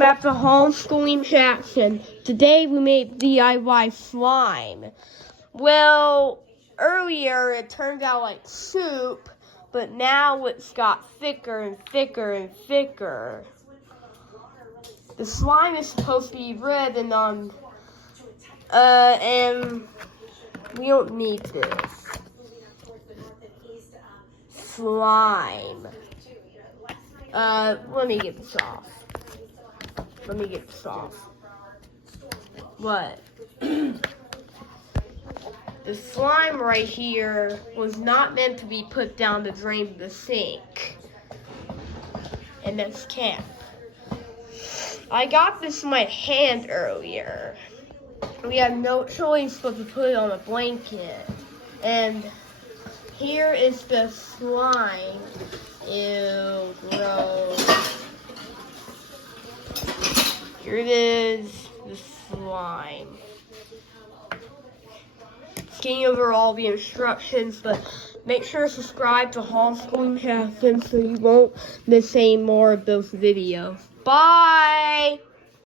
Back to homeschooling Jackson. Today we made DIY slime. Well, earlier it turned out like soup, but now it's got thicker and thicker and thicker. The slime is supposed to be red and we don't need this. Slime. Let me get this off. What? The slime right here was not meant to be put down the drain of the sink. And that's camp. I got this in my hand earlier. We had no choice but to put it on a blanket. And here is the slime. Ew, gross. Here it is, the slime. Scanning over all the instructions, but make sure to subscribe to Homeschooling Jackson so you won't miss any more of those videos. Bye!